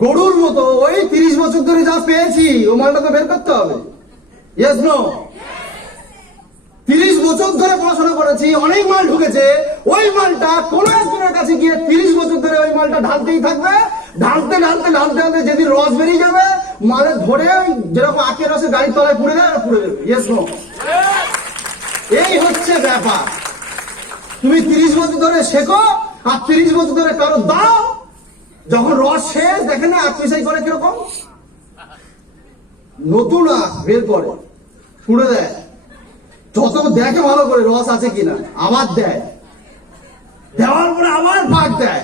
গরুর মতো ওই 30 বছর ধরে যা পেয়েছি ও মালটা তো বের করতে হবে। Yes no? 30 বছর ধরে পড়াশোনা করেছি, অনেক মাল ঢুকেছে, ওই মালটা কোন একজনের কাছে গিয়ে 30 বছর ধরে ওই মালটা ঢালতেই থাকবে, ঢালতে ঢালতে ঢালতে ঢালতে যেদিন রস বেরিয়ে যাবে মালে ধরে যেরকম আখের রসে গাড়ির তলায় পুড়ে দেয় পুড়ে দেবে। Yes no? এই হচ্ছে ব্যাপার। তুমি 30 বছর ধরে শেখো আর 30 বছর ধরে কারো দাও, যখন রস শেষ দেখে না আত্মীয় করে কিরকম নতুন আখ বের করে পুড়ে দেয়, যত দেখে ভালো করে রস আছে কিনা, আবার দেয়, দেওয়ার পরে আবার পাক দেয়,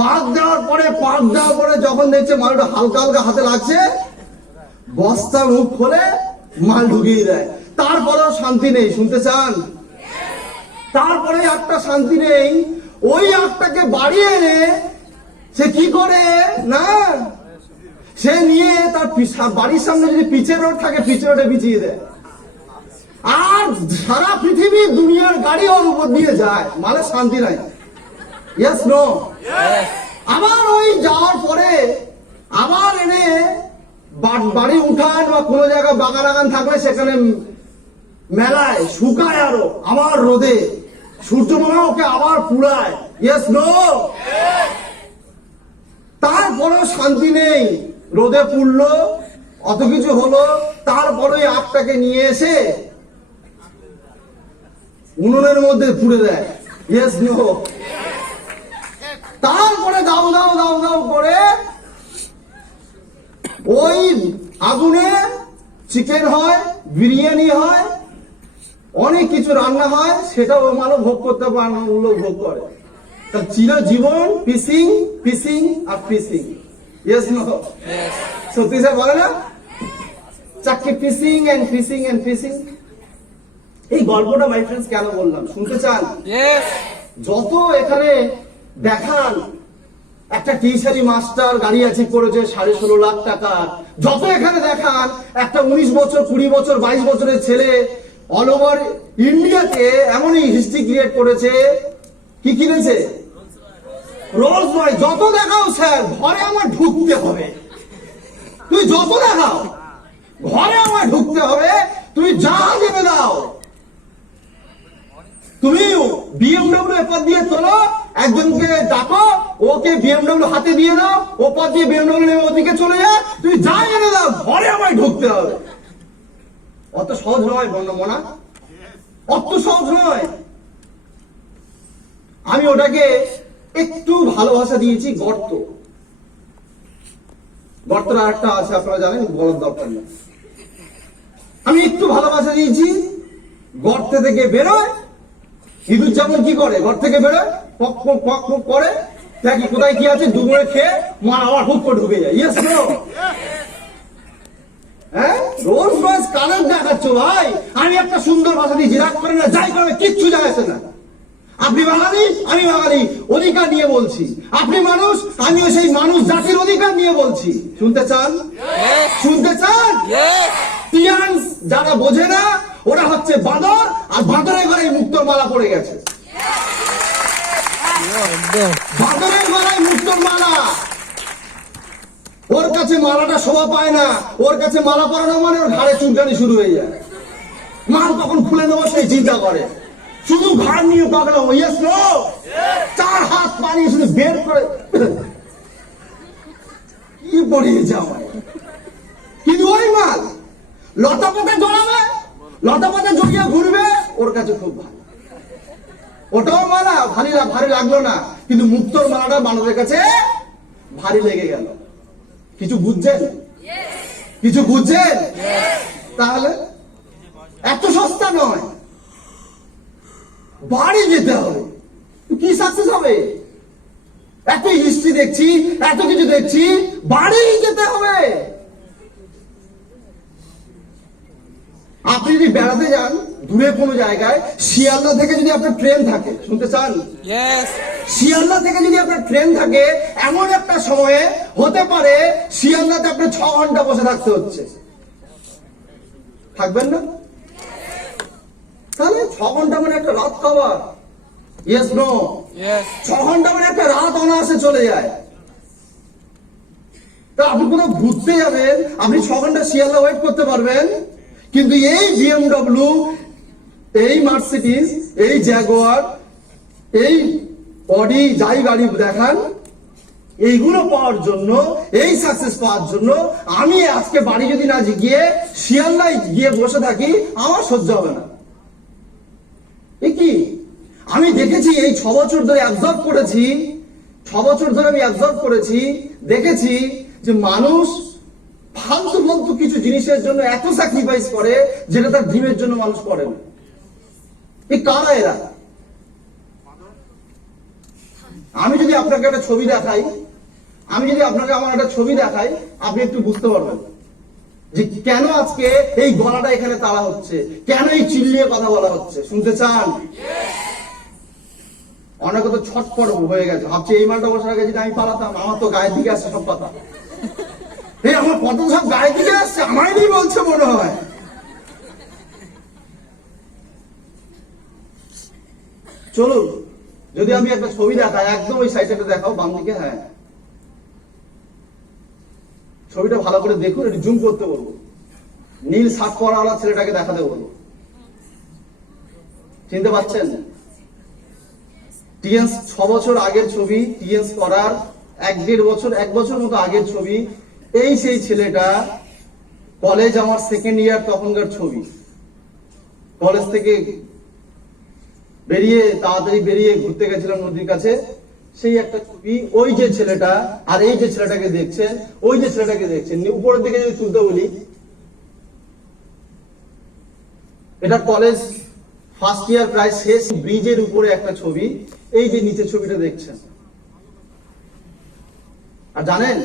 পাক দেওয়ার পরে যখন দেখছে মালটা হালকা হালকা হাতে লাগছে বস্তা মুখ খোলে মাল ঢুকিয়ে দেয়। তারপরেও শান্তি নেই। শুনতে চান? তারপরে একটা শান্তি নেই, ওই আখটাকে বাড়িয়ে এনে সে কি করে না, সে নিয়ে তার বাড়ির সামনে যদি পিচের রোড থাকে পিচের রোডে বিছিয়ে দেয়, আর সারা পৃথিবী দুনিয়ার গাড়ি ওর উপর দিয়ে যায়, মানে শান্তি নাই। Yes no? আবার ওই যাওয়ার পরে আবার এনে বাড়ি উঠান বা কোনো জায়গায় বাগান আগান থাকলে সেখানে মেলায় শুকায়, আরো আবার রোদে সূর্যমামা ওকে আবার পুড়ায়। Yes no? তারপরেও শান্তি নেই, রোদে পুড়লো, অত কিছু হলো, তারপরে আখটাকে নিয়ে এসে উনুনের মধ্যে পুড়ে দেয়। Yes no? তারপরে দাও দাও দাও দাও করে ওই আগুনে চিকেন হয়, বিরিয়ানি হয়, অনেক কিছু রান্না হয়, সেটাও মানুষ ভোগ করতে পারে, লোক ভোগ করে। তার চিরজীবন ফিশিং ফিশিং আর ফিশিং। Yes no? সত্যি স্যার বলে না, চাকরি fishing and fishing and fishing. এই গল্পটা মাই ফ্রেন্ডস কেন বললাম, শুনতে চান? যত এখানে দেখান একটা টিউশারি মাস্টার গাড়ি অ্যাচিভ করেছে 16.5 লাখ টাকা, যত এখানে দেখান একটা 19 বছর 20 বছর 22 বছরের ছেলে অল ওভার ইন্ডিয়াতে এমনই হিস্ট্রি ক্রিয়েট করেছে, কি কিনেছে? Rolls Royce. যত দেখাও স্যার ঘরে আমার ঢুকতে হবে, তুই যত দেখাও ঘরে আমার ঢুকতে হবে, তুমি যা দেবে দাও। তুমি বিএমডব্লিউ এপার দিয়ে তোলো, একজনকে ডাকো, ওকে বিএমডব্লিউ হাতে দিয়ে দাও, ও পথ দিয়ে বিএমডব্লিউ নেমে ওদিকে চলে যায়, তুমি যা এনে দাও ঘরে আমায় ঢুকতে হবে। অত সহজ নয় বর্ণমনা, অত সহজ নয়। আমি ওটাকে একটু ভালোবাসা দিয়েছি গর্ত। গর্তটা একটা আছে আপনারা জানেন, বলার দরকার নেই। আমি একটু ভালোবাসা দিয়েছি, গর্ত থেকে বেরোয়, ইঁদুর যেমন কি করে ঘর থেকে বেরোয় পক পক পক পক করে, দেখি কোথায় কি আছে, ডুবুরে খেয়ে মা আবার হুক করে ঢুকে যায়। Yes no? হ্যাঁ, রোজ রোজ কানের দেখাচ্ছ ভাই। আমি একটা সুন্দর ভাষা দিয়েছি, রাগ করে না, যাই করে কিচ্ছু যায় আসে না। আপনি বাঙালি, আমি বাঙালি, অধিকার নিয়ে বলছি। আপনি মানুষ, আমিও সেই মানুষ জাতির অধিকার নিয়ে বলছি। শুনতে চান? শুনতে চান? টিয়ান্স যারা বোঝে না ওরা হচ্ছে বাঁদর, আর বাঁদরের ঘরে মুক্তোর মালা পড়ে গেছে। বাঁদরের গলায় মুক্তোর মালা, ওর কাছে মালাটা শোভা পায় না, ওর কাছে মালা পরানো মানে ওর ঘাড়ে চুলকানি শুরু হয়ে যায়। মাল কখন খুলে নেবো সেই চিন্তা করে, শুধু ঘাড় নিয়ে পাগল। Yes no? 4 হাত পানি শুধু বের করে কি পড়িয়েছে আমায়। কিন্তু ওই মাল লতা পাতা জড়াবে, লতা পাতা জড়িয়ে ঘুরবে, ওর কাছে খুব ভালো। ওটাও মালা ভারী লাগলো না, কিন্তু মুক্তোর মালাটা বানরের কাছে ভারী লেগে গেল। কিছু বুঝছেন? কিছু বুঝছেন? তাহলে এত সস্তা নয়, বাড়ি যেতে হবে। কি সাকসেস হবে? এত হিস্ট্রি দেখছি, এত কিছু দেখছি, বাড়ি যেতে হবে। আপনি যদি বেড়াতে যান দূরে কোনো জায়গায়, শিয়ালদা থেকে যদি আপনার ট্রেন থাকে, শুনতে চান? শিয়ালদা থেকে যদি আপনার ট্রেন থাকে, এমন একটা সময়ে হতে পারে শিয়ালদাতে আপনার 6 ঘন্টা বসে থাকতে হচ্ছে, থাকবেন না? তাহলে 6 ঘন্টা মানে একটা রাত খাবার। Yes no? 6 ঘন্টা মানে একটা রাত অনায়াসে চলে যায়। তা আপনি কোথাও ঘুরতে যাবেন, আপনি 6 ঘন্টা শিয়ালদা ওয়েট করতে পারবেন, কিন্তু এই BMW, এই মার্সিডিজ, এই জ্যাগুয়ার, এই অডি, যাই গাড়ি দেখান, এইগুলো পাওয়ার জন্য, এই সাকসেস পাওয়ার জন্য আমি আজকে বাড়ি যদি না গিয়ে শিয়ালদায় গিয়ে বসে থাকি, আমার সহ্য হবে না। এ কি আমি দেখেছি এই 6 বছর ধরে অ্যাবজর্ব করেছি, 6 বছর ধরে আমি অ্যাবজর্ব করেছি, দেখেছি যে মানুষ ফালতু ফালতু কিছু জিনিসের জন্য এত স্যাক্রিফাইস করে যেটা তার ড্রিমের জন্য মানুষ করে না। এই কারা এরা? আমি যদি আপনাকে একটা ছবি দেখাই, আমি যদি আপনাকে আমার একটা ছবি দেখাই, আপনি একটু বুঝতে পারবেন যে কেন আজকে এই গলাটা এখানে তাড়া হচ্ছে, কেন এই চিল্লিয়ে কথা বলা হচ্ছে। শুনতে চান? অনেকে তো ছটফট হয়ে গেছে, ভাবছে এই মালটা বসার আগে যদি আমি পালাতাম, আমার তো গায়ের দিকে আসছে সব কথা। এই আমার কত সব গায়ের দিকে আসছে, আমারই বলছে মনে হয়। চলুন যদি আমি একটা ছবি দেখাই, একদম ওই সাইডটা দেখাও, বাম দিকে। হ্যাঁ, ছবিটা ভালো করে দেখুন, একটু জুম করতে বলবো। নীল শার্ট পরাওয়ালা ছেলেটাকে দেখাতে বলবো। চিনতে পারছেন? টিএনস 6 বছর আগের ছবি, টিএনস করার 1 বছর মতো আগের ছবি। এই সেই ছেলেটা, কলেজ আমার সেকেন্ড ইয়ার তখনকার ছবি। কলেজ থেকে তাড়াতাড়ি বেরিয়ে ঘুরতে গেছিলাম নদীর কাছে, সেই একটা ছবি। ওই যে ছেলেটা আর এই যে ছেলেটাকে দেখছেন, ওই যে ছেলেটাকে দেখছেন, উপরের দিকে যদি তুলতে বলি, এটা কলেজ ফার্স্ট ইয়ার প্রায় শেষ, ব্রিজের উপরে একটা ছবি। এই যে নিচে ছবিটা দেখছেন। আর জানেন,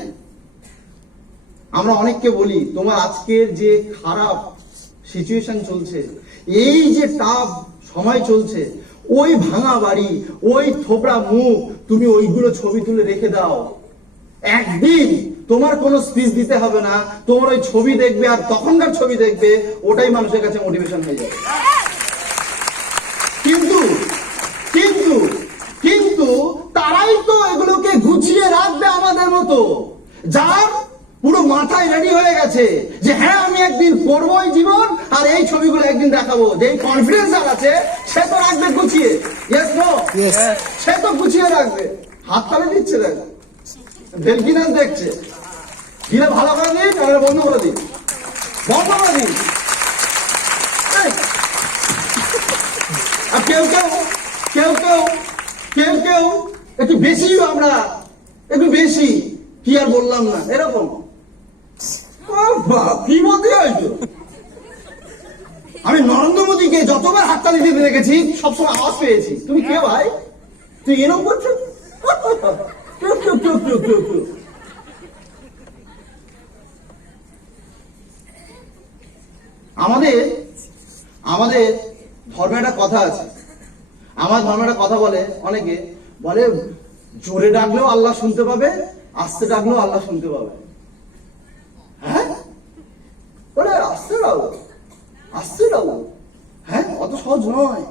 আমরা অনেককে বলি তোমার আজকের যে খারাপ সিচুয়েশন চলছে, এই যে টাফ সময় চলছে, ওই ভাঙা বাড়ি, ওই থোবড়া মুখ, তুমি ওইগুলো ছবি তুলে রেখে দাও। একদিন তোমার কোনো স্পিচ দিতে হবে না, তোমার ওই ছবি দেখবে আর তখনকার ছবি দেখবে, ওটাই মানুষের কাছে মোটিভেশন হয়ে যাবে। কিন্তু কিন্তু কিন্তু তারাই তো এগুলোকে গুছিয়ে রাখবে আমাদের মতো, যার পুরো মাথায় রেডি হয়ে গেছে যে হ্যাঁ আমি একদিন করবোই জীবন, আর এই ছবিগুলো একদিন দেখাবো। যে কনফিডেন্স আর আছে, সে তো রাখবে গুছিয়ে। Yes no? সে তো গুছিয়ে রাখবে। হাত তালে দিচ্ছে, দেখ ভেলকিনাস দেখছে, গিয়ে ভালো করে দিন, ক্যামেরা বন্ধ করে দিন, বন্ধ করে দিন। আর কেউ কেউ কেউ কেউ কেউ কেউ একটু বেশি, আমরা একটু বেশি, কি আর বললাম না, এরকম কি বলতে চাইছো? আমি নরেন্দ্র মোদীকে যতবার হাততালি দিতে দেখেছি, সবসময় আওয়াজ পেয়েছি। তুমি কে ভাই? তুই এরকম করছো? আমাদের আমাদের ধর্মে একটা কথা আছে, আমার ধর্মে একটা কথা বলে, অনেকে বলে জোরে ডাকলেও আল্লাহ শুনতে পাবে, আস্তে ডাকলেও আল্লাহ শুনতে পাবে। হ্যাঁ, বলে আস্তে ডাকো, আস্তে ডাকো। হ্যাঁ, অত সহজ নয়,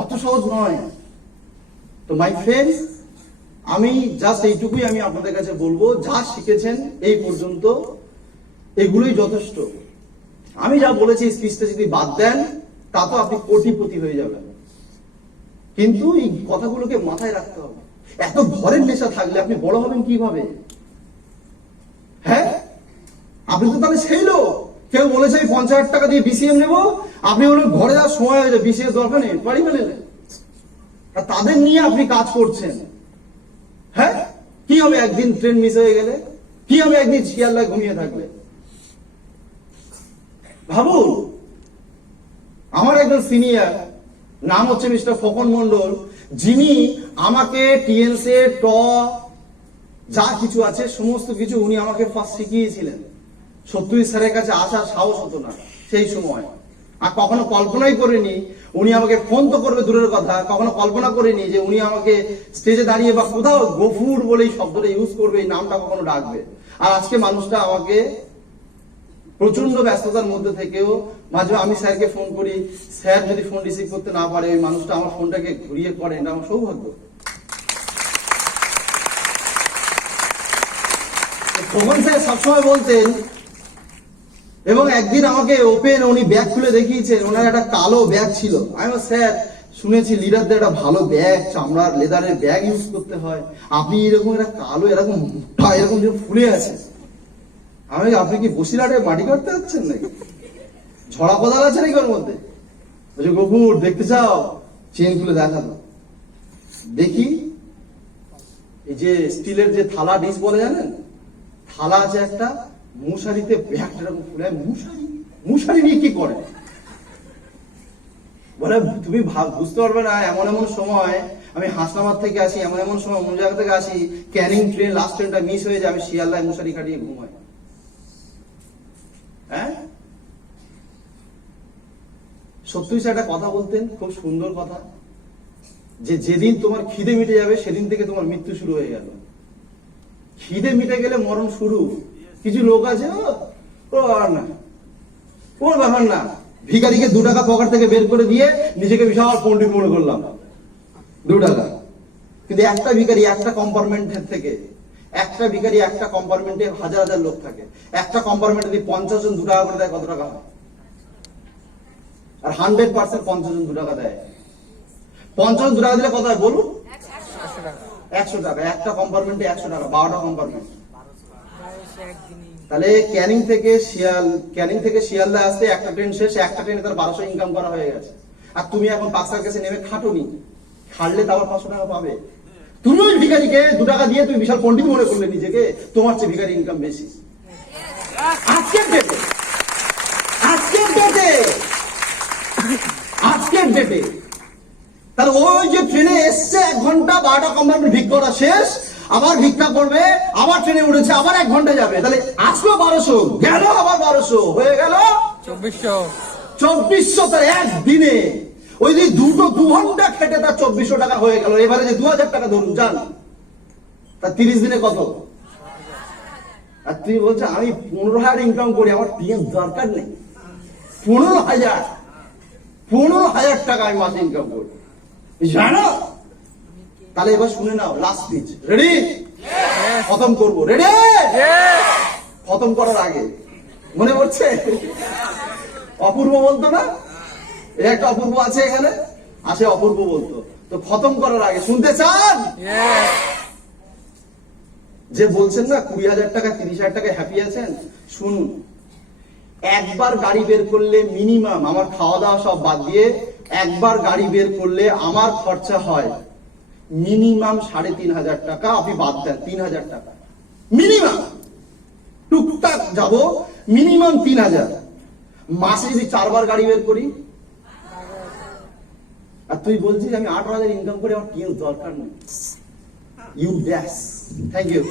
অত সহজ নয়। তো মাই ফ্রেন্ডস, আমি জাস্ট এইটুকুই আমি আপনাদের কাছে বলবো, যা শিখেছেন এই পর্যন্ত এগুলোই যথেষ্ট। আমি যা বলেছি স্পিচটা যদি বাদ দেন, তা তো আপনি কোটিপতি হয়ে যাবেন। কিন্তু এই কথাগুলোকে মাথায় রাখতে হবে। এত ঘরের নেশা থাকলে আপনি বড় হবেন কিভাবে? হ্যাঁ, আপনি তো তাহলে সেই লোক। কেউ বলেছে আমি 50,000 টাকা দিয়ে BCM নেবো, আপনি বলুন ঘরে যাওয়ার সময় হয়ে যায়, BCS দরকার নেই, বাড়ি ফেলে। আর তাদের নিয়ে আপনি কাজ করছেন। হ্যাঁ, কি হবে একদিন ট্রেন মিস হয়ে গেলে? কি হবে একদিন শিয়ালদায় ঘুমিয়ে থাকলে? ভাবুন, আমার একজন সিনিয়র, নাম হচ্ছে মিস্টার ফকন মন্ডল, যিনি আমাকে টিএনসে ট যা কিছু আছে সমস্ত কিছু উনি আমাকে ফার্স্ট শিখিয়েছিলেন। সত্যি স্যারের কাছে আসার সাহস হতো না সেই সময়, আর কখনো কল্পনাই করিনি উনি আমাকে ফোন তো করবে দূরের কথা, কখনো কল্পনা করিনি যে উনি আমাকে স্টেজে দাঁড়িয়ে বা কোথাও গফুর বলে এই শব্দটা ইউজ করবে, এই নামটা কখনো ডাকবে। আর আজকে মানুষটা আমাকে প্রচন্ড ব্যস্ততার মধ্যে থেকেও মাঝে আমি স্যারকে ফোন করি, স্যার যদি ফোন রিসিভ করতে না পারে, ওই মানুষটা আমার ফোনটাকে ঘুরিয়ে করে, এটা আমার সৌভাগ্য। খোকন স্যার সবসময় বলতেন, এবং একদিন আমাকে ওপেন উনি ব্যাগ খুলে দেখিয়েছেন, ওনার একটা কালো ব্যাগ ছিল। আমি বললাম, স্যার শুনেছি লিডারদের একটা ভালো ব্যাগ, চামড়ার লেদারের ব্যাগ ইউজ করতে হয়, আপনি এরকম একটা কালো এরকম মোটা এরকম যে ফুলে আছে। আমি আপনি কি বসিরহাটে মাটি কাটতে যাচ্ছেন নাকি? ঝড়া কোদাল আছে নাকি ওর মধ্যে? বলছে গফুর দেখতে চাও, চেন খুলে দেখাতো। দেখি, এই যে স্টিলের যে থালা ডিশ বলে জানেন, থালা আছে একটা, মশারিতে ব্যাগটা এরকম ফুলে। মশারি নিয়ে কি করে? বলে তুমি বুঝতে পারবে না, এমন এমন সময় আমি হাসনাবাদ থেকে আসি, এমন এমন সময় অন্য জায়গা থেকে আসি, ক্যানিং ট্রেন লাস্ট ট্রেনটা মিস হয়ে যায়, আমি শিয়ালদায় মশারি কাটিয়ে ঘুমাই। হ্যাঁ, সত্যি একটা কথা বলতেন, খুব সুন্দর কথা, যে যেদিন তোমার খিদে মিটে যাবে সেদিন থেকে তোমার মৃত্যু শুরু হয়ে গেল। খিদে মিটে গেলে মরণ শুরু। কিছু লোক আছে ও আর না, কোন ব্যাপার না, ভিখারিকে 2 টাকা পকেট থেকে বের করে দিয়ে নিজেকে বিশাল পণ্ডিত মনে করলাম, 2 টাকা। কিন্তু একটা ভিখারি একটা কম্পার্টমেন্টের থেকে, একটা ভিখারি একটা কম্পার্টমেন্টে হাজার হাজার লোক থাকে, একটা কম্পার্টমেন্টে যদি 50 জন 2 টাকা করে দেয়, কত টাকা হয়? আর 100% 50 জন 2 টাকা দেয়। 50 জন 2 টাকা দিলে কত হয় বলুন? 100 টাকা। একটা কম্পার্টমেন্টে 100 টাকা, 12টা কম্পার্টমেন্ট। তাহলে ক্যানিং থেকে শিয়ালদা আসতে একটা ট্রেন শেষ, একটা ট্রেনে তার 1200 ইনকাম করা হয়ে গেছে। আর তুমি এখন পাকসার কাছে নেমে খাটোনি, খাটলে তাও 500 টাকা পাবে। তুমি ওই ভিখারিকে 2 টাকা দিয়ে তুমি বিশাল পণ্ডিত মনে করলে নিজেকে, তোমার চেয়ে ভিখারি ইনকাম বেশি। আজকের ডেটে তাহলে ওই যে ট্রেনে এসছে 1 ঘন্টা, 12টা কম্পার্টমেন্ট ভিক্ষা করা শেষ, আবার ভিক্ষা করবে, আবার ট্রেনে উঠেছে, আবার 1 ঘন্টা যাবে, তাহলে আসলো 1200, গেল আবার 1200, হয়ে গেল 2400। তার একদিনে ওই যে 2 ঘন্টা খেটে তার 2400 টাকা হয়ে গেল। এবারে যে 2000 টাকা ধরুন যান, তার 30 দিনে কত? আর তুই বলছে আমি 15,000 ইনকাম করি, আমার টিএম দরকার নেই। 15,000 টাকা আমি মাসে ইনকাম করি, জানো? তাহলে এবার শুনে নাও, লাস্ট স্পিচ রেডি? খতম করবো, রেডি? খতম করার আগে মনে পড়ছে অপূর্ব বলতো না, এই একটা অপূর্ব আছে এখানে, আসে অপূর্ব বলতো। তো খতম করার আগে শুনতে চান? যে বলছেন না 20,000 টাকা 30,000 টাকা হ্যাপি আছেন, শুনুন। একবার গাড়ি বের করলে মিনিমাম, আমার খাওয়া দাওয়া সব বাদ দিয়ে একবার গাড়ি বের করলে আমার খরচা হয় মিনিমাম 3,500 টাকা। আপনি বাদ দেন 3,000 টাকা মিনিমাম, টুকটাক যাব মিনিমাম 3,000। মাসে যদি 4 বার গাড়ি বের করি, আর তুই বলছিস আমি 18,000 ইনকাম করি, আমার কি দরকার নেই। You dash. Thank you.